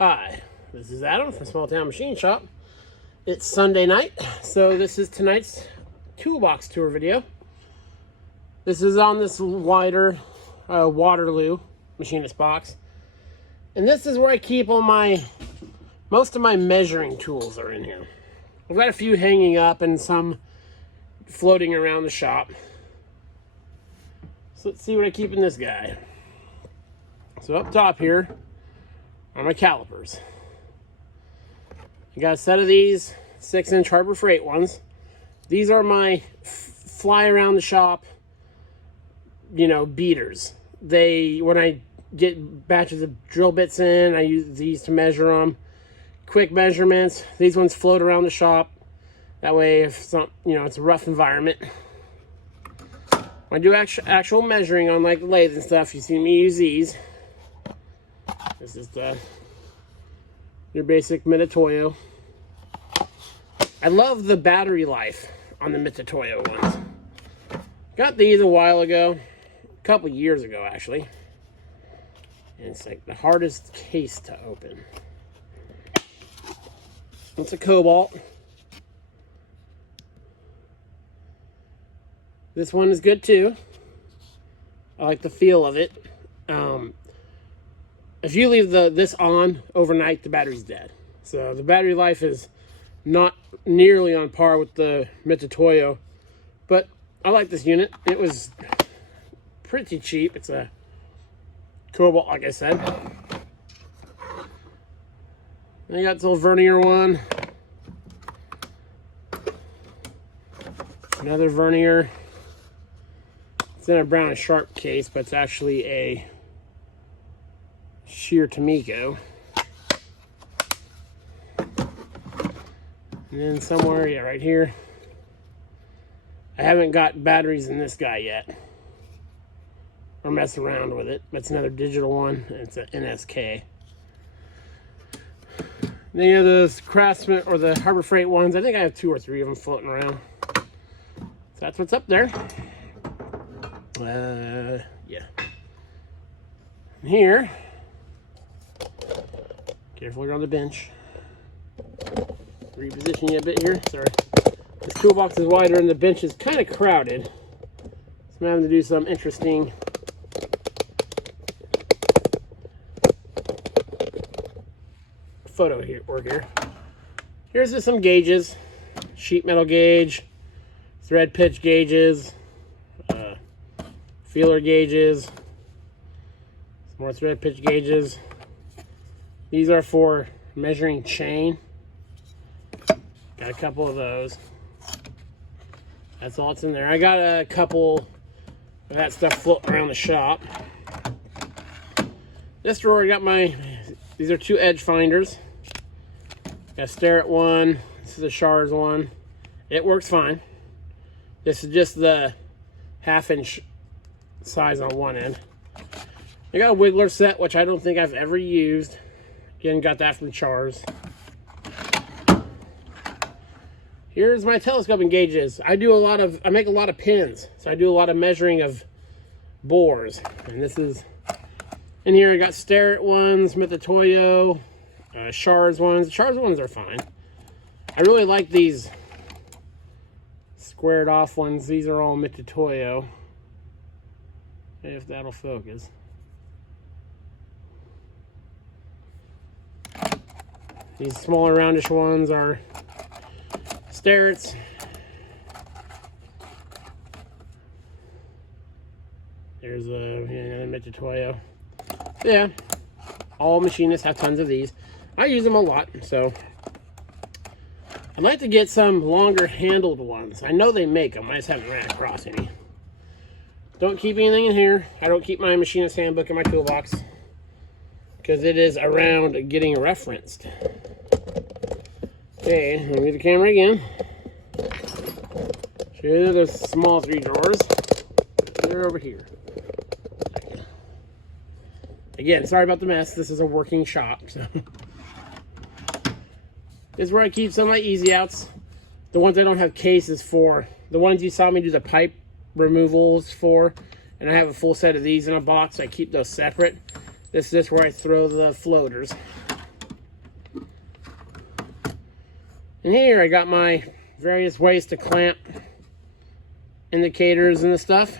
Hi, this is Adam from Small Town Machine Shop. It's Sunday night, so this is tonight's Toolbox tour video. This is on this wider Waterloo machinist box. And this is where I keep all most of my measuring tools are in here. I've got a few hanging up and some floating around the shop. So let's see what I keep in this guy. So up top here are my calipers. I got a set of these 6-inch Harbor Freight ones. These are my fly around the shop, beaters. When I get batches of drill bits in, I use these to measure them. Quick measurements. These ones float around the shop. That way, if it's a rough environment. When I do actual measuring on like lathes and stuff, you see me use these. This is your basic Mitutoyo. I love the battery life on the Mitutoyo ones. Got these a while ago, a couple years ago actually. And it's like the hardest case to open. It's a Cobalt. This one is good too. I like the feel of it. If you leave this on overnight, the battery's dead. So the battery life is not nearly on par with the Mitutoyo, but I like this unit. It was pretty cheap. It's a Cobalt, like I said. And I got this little vernier one. Another vernier. It's in a brown and sharp case, but it's actually a sheer Tamiko. And then somewhere, yeah, right here. I haven't got batteries in this guy yet, or mess around with it, but it's another digital one. It's an NSK. Then you have those Craftsman or the Harbor Freight ones. I think I have 2 or 3 of them floating around. So that's what's up there. Yeah. And here, careful, you're on the bench. Reposition you a bit here. Sorry. This toolbox is wider and the bench is kind of crowded. So I'm having to do some interesting photo work here. Here's just some gauges. Sheet metal gauge, thread pitch gauges, feeler gauges, some more thread pitch gauges. These are for measuring chain. Got a couple of those. That's all that's in there. I got a couple of that stuff floating around the shop. This drawer, I got these are 2 edge finders. Got a Starrett one. This is a Shars one. It works fine. This is just the 1/2-inch size on one end. I got a Wiggler set, which I don't think I've ever used. Again, got that from Chars. Here's my telescoping gauges. I make a lot of pins, so I do a lot of measuring of bores. And this is in here. I got Starrett ones, Mitutoyo, Shars ones. Shars ones are fine. I really like these squared off ones. These are all Mitutoyo. If that'll focus. These smaller roundish ones are Starrett's. There's another Mitutoyo. Yeah, all machinists have tons of these. I use them a lot, so I'd like to get some longer handled ones. I know they make them, I just haven't ran across any. Don't keep anything in here. I don't keep my machinist handbook in my toolbox because it is around getting referenced. Okay, let me get the camera again. Show you those small 3 drawers. They're over here. Again, sorry about the mess. This is a working shop. So. This is where I keep some of my easy outs. The ones I don't have cases for. The ones you saw me do the pipe removals for. And I have a full set of these in a box. I keep those separate. This is where I throw the floaters. And here I got my various ways to clamp indicators and stuff,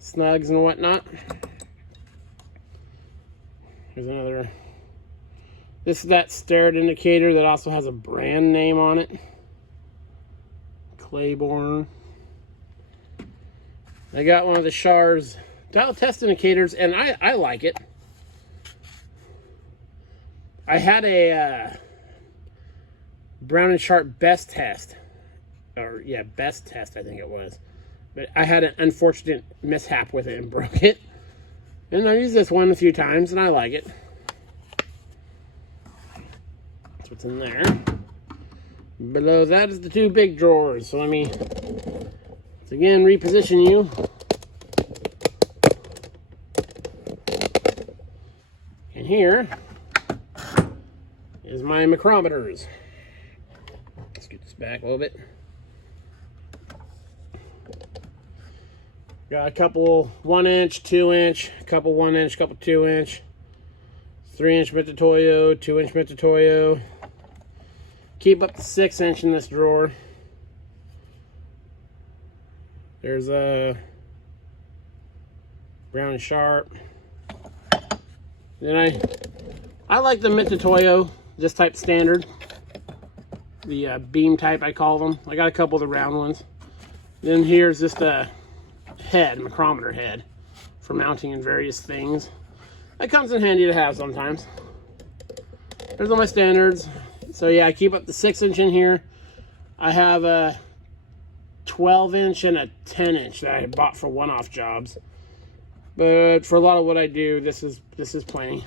snugs and whatnot. Here's another. This is that starred indicator that also has a brand name on it. Claiborne. I got one of the Char's dial test indicators, and I like it. I had a Brown & Sharp best test. Or, yeah, best test, I think it was. But I had an unfortunate mishap with it and broke it. And I used this one a few times, and I like it. That's what's in there. Below that is the two big drawers. So let me, once again, reposition you. And here is my micrometers. Let's get this back a little bit. Got a couple 1-inch, 2-inch, a couple 1-inch, couple 2-inch, 3-inch Mitutoyo, 2-inch Mitutoyo. Keep up to 6-inch in this drawer. There's a Brown & Sharp. Then I like the Mitutoyo, this type standard. The beam type, I call them. I got a couple of the round ones. Then here's just a head, micrometer head, for mounting in various things. That comes in handy to have sometimes. There's all my standards. So yeah, I keep up the 6-inch in here. I have a 12-inch and a 10-inch that I bought for one-off jobs. But for a lot of what I do, this is plenty.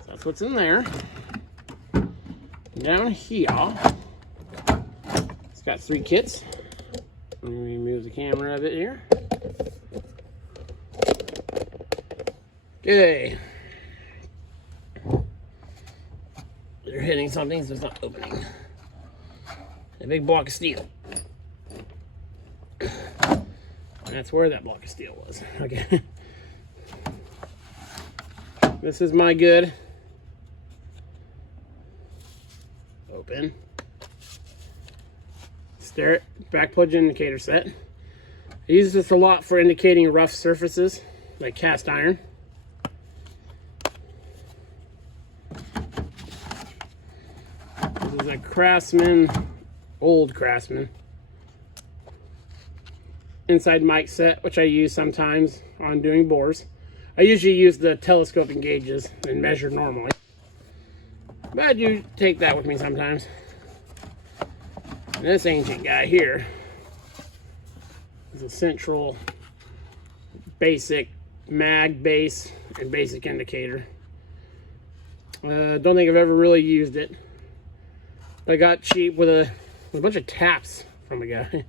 So that's what's in there. Down here, it's got 3 kits. Let me remove the camera of it here. Okay. You're hitting something, so it's not opening. A big block of steel. That's where that block of steel was. Okay. This is my good. Open. Stare it. Back plunge indicator set. I use this a lot for indicating rough surfaces, like cast iron. This is a Craftsman, old Craftsman, inside mic set, which I use sometimes on doing bores. I usually use the telescoping gauges and measure normally, but I do take that with me sometimes. And this ancient guy here is a central basic mag base and basic indicator. Don't think I've ever really used it, but I got cheap with a bunch of taps from a guy.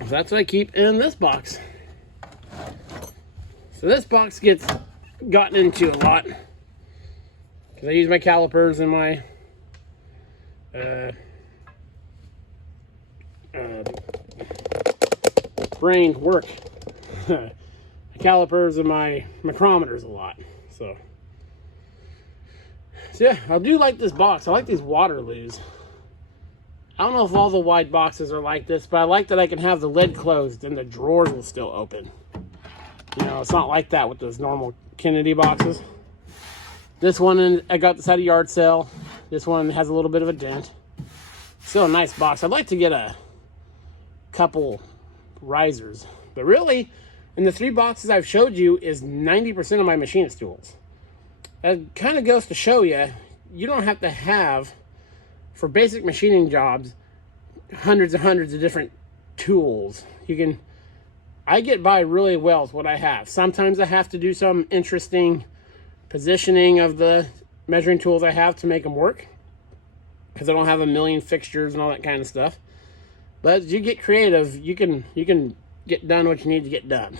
So that's what I keep in this box. So this box gets gotten into a lot because I use my calipers and my brain work. My calipers and my micrometers a lot. So yeah, I do like this box. I like these Waterloos. I don't know if all the wide boxes are like this, but I like that I can have the lid closed and the drawers will still open. You know, it's not like that with those normal Kennedy boxes. This one, I got this at a yard sale. This one has a little bit of a dent. Still a nice box. I'd like to get a couple risers. But really, in the 3 boxes I've showed you is 90% of my machinist tools. That kind of goes to show you, you don't have to have, for basic machining jobs, hundreds and hundreds of different tools. I get by really well with what I have. Sometimes I have to do some interesting positioning of the measuring tools I have to make them work, because I don't have a million fixtures and all that kind of stuff. But as you get creative, you can get done what you need to get done.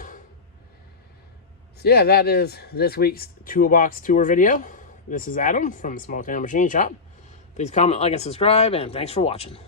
So yeah, that is this week's Toolbox tour video. This is Adam from the Small Town Machine Shop. Please comment, like, and subscribe, and thanks for watching.